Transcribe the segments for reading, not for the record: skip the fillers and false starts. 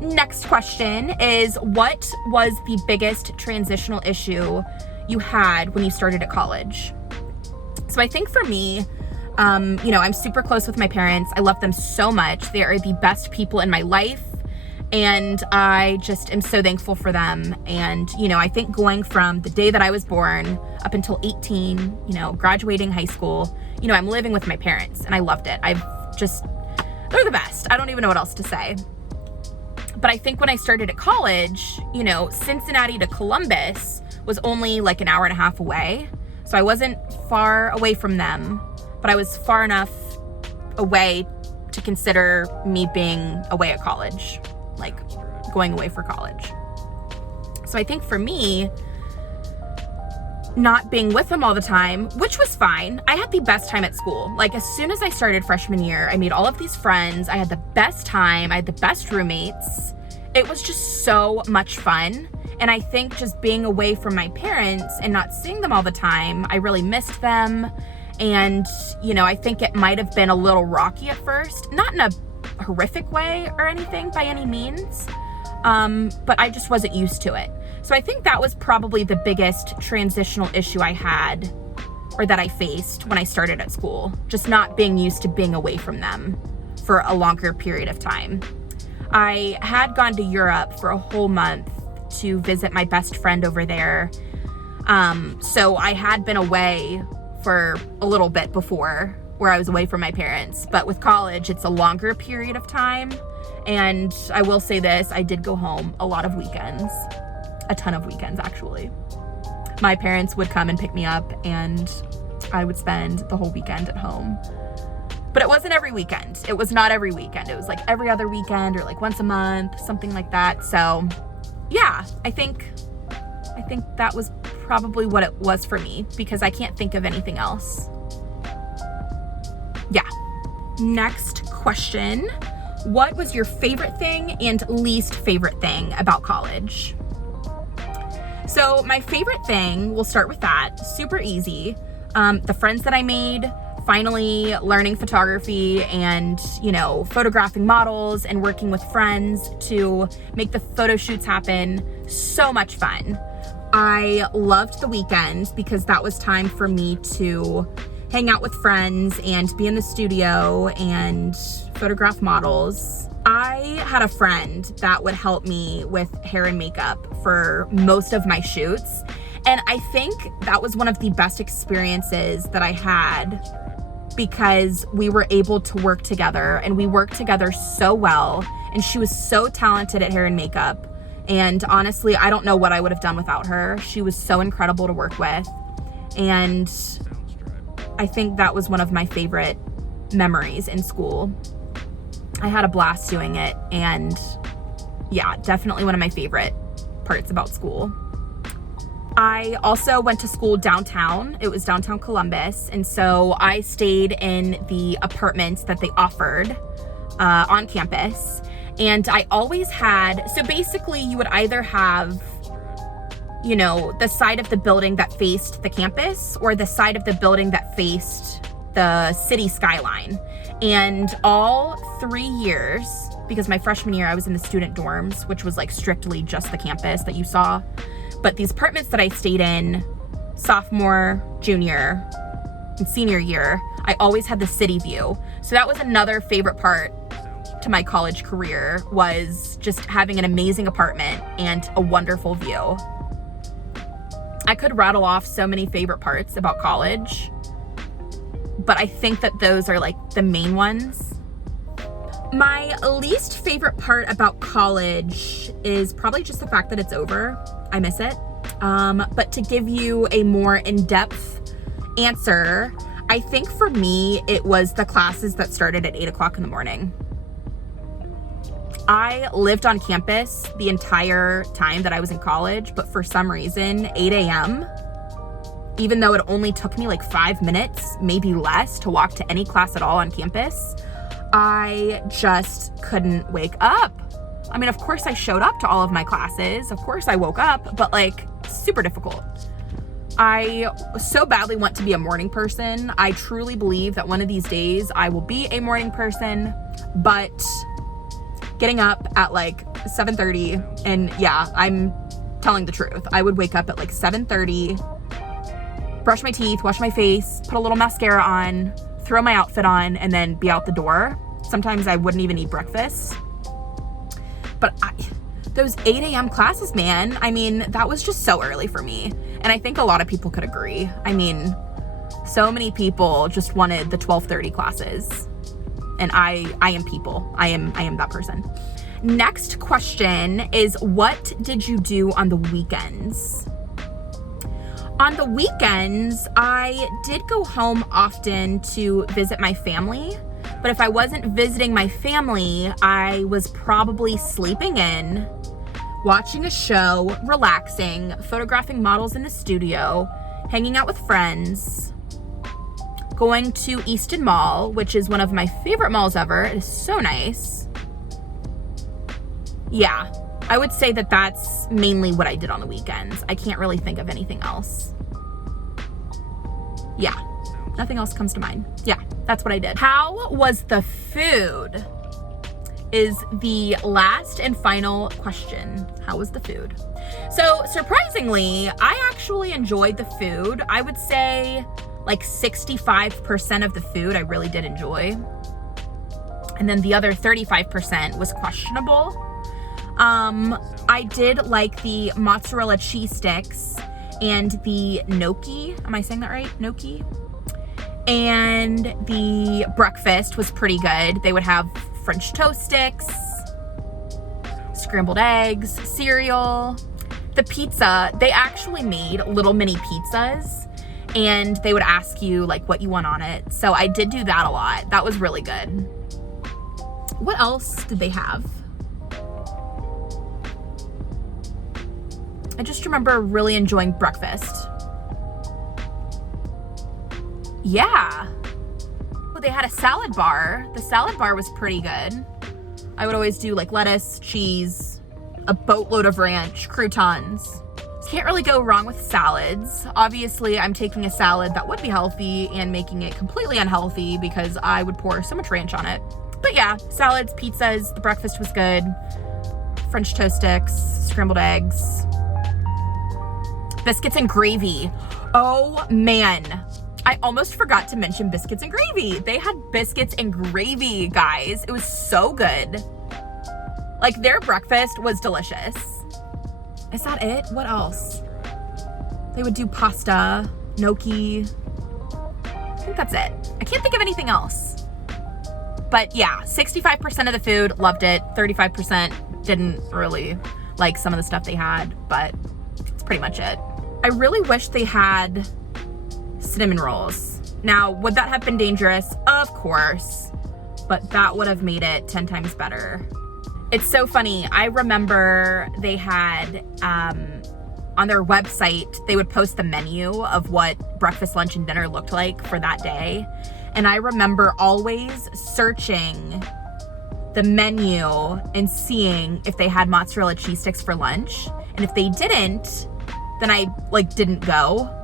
Next question is, what was the biggest transitional issue you had when you started at college? So I think for me, I'm super close with my parents. I love them so much. They are the best people in my life, and I just am so thankful for them. And, I think going from the day that I was born up until 18, graduating high school, I'm living with my parents, and I loved it. They're the best. I don't even know what else to say. But I think when I started at college, Cincinnati to Columbus was only like an hour and a half away. So I wasn't far away from them, but I was far enough away to consider me being away at college, like going away for college. So I think for me, not being with them all the time, which was fine. I had the best time at school. Like as soon as I started freshman year, I made all of these friends. I had the best time. I had the best roommates. It was just so much fun. And I think just being away from my parents and not seeing them all the time, I really missed them. And, I think it might have been a little rocky at first, not in a horrific way or anything by any means, but I just wasn't used to it. So I think that was probably the biggest transitional issue I had, or that I faced when I started at school, just not being used to being away from them for a longer period of time. I had gone to Europe for a whole month to visit my best friend over there. So I had been away for a little bit before, where I was away from my parents, but with college, it's a longer period of time. And I will say this, I did go home a lot of weekends. A ton of weekends, actually. My parents would come and pick me up, and I would spend the whole weekend at home. But it wasn't every weekend. It was not every weekend. It was like every other weekend or like once a month, something like that. So yeah, I think that was probably what it was for me, because I can't think of anything else. Yeah. Next question. What was your favorite thing and least favorite thing about college? So my favorite thing, we'll start with that. Super easy. The friends that I made, finally learning photography and, photographing models and working with friends to make the photo shoots happen. So much fun. I loved the weekends because that was time for me to hang out with friends and be in the studio and photograph models. I had a friend that would help me with hair and makeup for most of my shoots. And I think that was one of the best experiences that I had, because we were able to work together, and we worked together so well. And she was so talented at hair and makeup. And honestly, I don't know what I would have done without her. She was so incredible to work with. And I think that was one of my favorite memories in school. I had a blast doing it, and yeah, definitely one of my favorite parts about school. I also went to school downtown. It was downtown Columbus, and so I stayed in the apartments that they offered on campus. And I always had, so basically you would either have, the side of the building that faced the campus or the side of the building that faced the city skyline. And all 3 years, because my freshman year I was in the student dorms, which was like strictly just the campus that you saw. But these apartments that I stayed in, sophomore, junior, and senior year, I always had the city view. So that was another favorite part to my college career, was just having an amazing apartment and a wonderful view. I could rattle off so many favorite parts about college, but I think that those are like the main ones. My least favorite part about college is probably just the fact that it's over. I miss it. But to give you a more in-depth answer, I think for me, it was the classes that started at 8 o'clock in the morning. I lived on campus the entire time that I was in college, but for some reason, 8 a.m., even though it only took me like 5 minutes, maybe less, to walk to any class at all on campus, I just couldn't wake up. I mean, of course I showed up to all of my classes. Of course I woke up, but like super difficult. I so badly want to be a morning person. I truly believe that one of these days I will be a morning person, but getting up at like 7:30, and yeah, I'm telling the truth. I would wake up at like 7:30, brush my teeth, wash my face, put a little mascara on, throw my outfit on, and then be out the door. Sometimes I wouldn't even eat breakfast. But those 8 a.m. classes, man, I mean, that was just so early for me. And I think a lot of people could agree. I mean, so many people just wanted the 12:30 classes. And I am people. I am that person. Next question is, what did you do on the weekends? On the weekends, I did go home often to visit my family. But if I wasn't visiting my family, I was probably sleeping in, watching a show, relaxing, photographing models in the studio, hanging out with friends, going to Easton Mall, which is one of my favorite malls ever. It is so nice. Yeah, I would say that that's mainly what I did on the weekends. I can't really think of anything else. Yeah, nothing else comes to mind. Yeah, that's what I did. How was the food? Is the last and final question. How was the food? So surprisingly, I actually enjoyed the food. I would say like 65% of the food I really did enjoy. And then the other 35% was questionable. I did like the mozzarella cheese sticks and the gnocchi. Am I saying that right? Gnocchi? And the breakfast was pretty good. They would have French toast sticks, scrambled eggs, cereal. The pizza, they actually made little mini pizzas, and they would ask you like what you want on it. So I did do that a lot. That was really good. What else did they have? I just remember really enjoying breakfast. Yeah. They had a salad bar. The salad bar was pretty good. I would always do like lettuce, cheese, a boatload of ranch, croutons. Can't really go wrong with salads. Obviously, I'm taking a salad that would be healthy and making it completely unhealthy because I would pour so much ranch on it. But yeah, salads, pizzas, the breakfast was good. French toast sticks, scrambled eggs, biscuits and gravy. Oh man. I almost forgot to mention biscuits and gravy. They had biscuits and gravy, guys. It was so good. Like, their breakfast was delicious. Is that it? What else? They would do pasta, gnocchi. I think that's it. I can't think of anything else. But yeah, 65% of the food, loved it. 35% didn't really like some of the stuff they had, but that's pretty much it. I really wish they had cinnamon rolls. Now, would that have been dangerous? Of course, but that would have made it 10 times better. It's so funny. I remember they had, on their website, they would post the menu of what breakfast, lunch, and dinner looked like for that day. And I remember always searching the menu and seeing if they had mozzarella cheese sticks for lunch. And if they didn't, then I didn't go.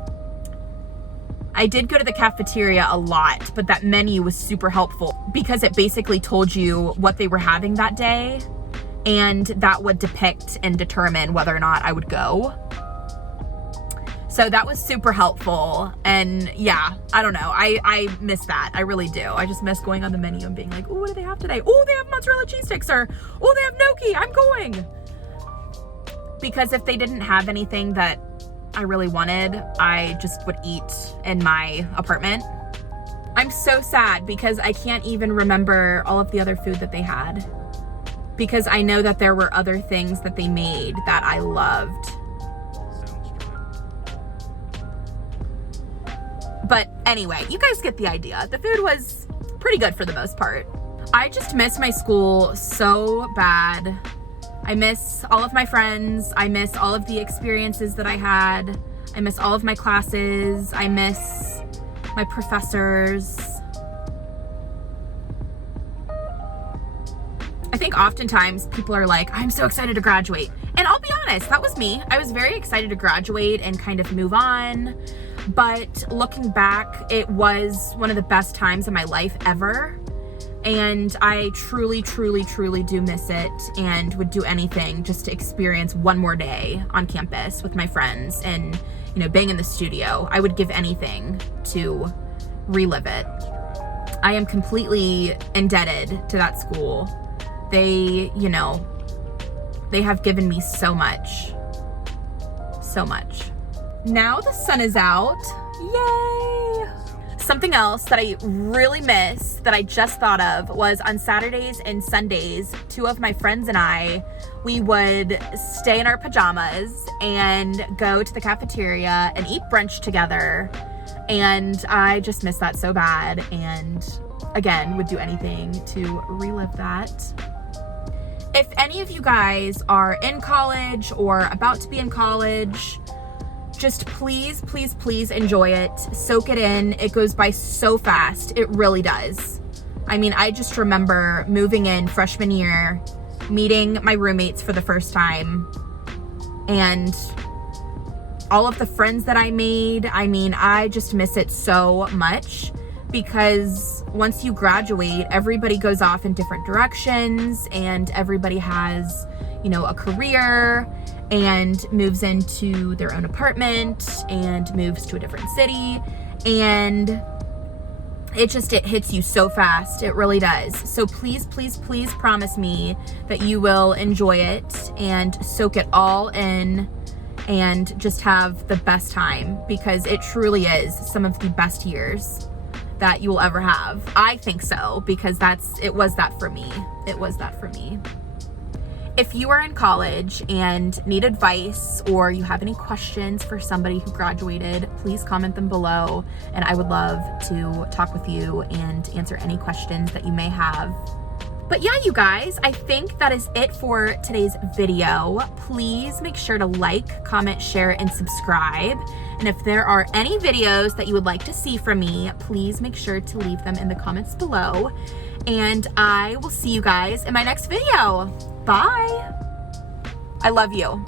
I did go to the cafeteria a lot, but that menu was super helpful because it basically told you what they were having that day, and that would depict and determine whether or not I would go. So that was super helpful. And yeah, I don't know. I miss that. I really do. I just miss going on the menu and being like, oh, what do they have today? Oh, they have mozzarella cheese sticks, or oh, they have gnocchi. I'm going. Because if they didn't have anything that I really wanted, I just would eat in my apartment. I'm so sad because I can't even remember all of the other food that they had, because I know that there were other things that they made that I loved. But anyway, you guys get the idea. The food was pretty good for the most part. I just miss my school so bad. I miss all of my friends. I miss all of the experiences that I had. I miss all of my classes. I miss my professors. I think oftentimes people are like, I'm so excited to graduate. And I'll be honest, that was me. I was very excited to graduate and kind of move on. But looking back, it was one of the best times of my life ever. And I truly, truly, truly do miss it and would do anything just to experience one more day on campus with my friends and, you know, being in the studio. I would give anything to relive it. I am completely indebted to that school. They, you know, they have given me so much. So much. Now the sun is out. Yay! Something else that I really miss that I just thought of was on Saturdays and Sundays, two of my friends and I, we would stay in our pajamas and go to the cafeteria and eat brunch together. And I just miss that so bad. And again, would do anything to relive that. If any of you guys are in college or about to be in college, just please, please, please enjoy it. Soak it in. It goes by so fast. It really does. I mean, I just remember moving in freshman year, meeting my roommates for the first time, and all of the friends that I made. I mean, I just miss it so much because once you graduate, everybody goes off in different directions and everybody has, you know, a career and moves into their own apartment and moves to a different city, and it hits you so fast. It really does. So please, please, please promise me that you will enjoy it and soak it all in and just have the best time, because it truly is some of the best years that you will ever have. I think so, because it was that for me. It was that for me. If you are in college and need advice or you have any questions for somebody who graduated, please comment them below, and I would love to talk with you and answer any questions that you may have. But yeah, you guys, I think that is it for today's video. Please make sure to like, comment, share, and subscribe. And if there are any videos that you would like to see from me, please make sure to leave them in the comments below. And I will see you guys in my next video. Bye. I love you.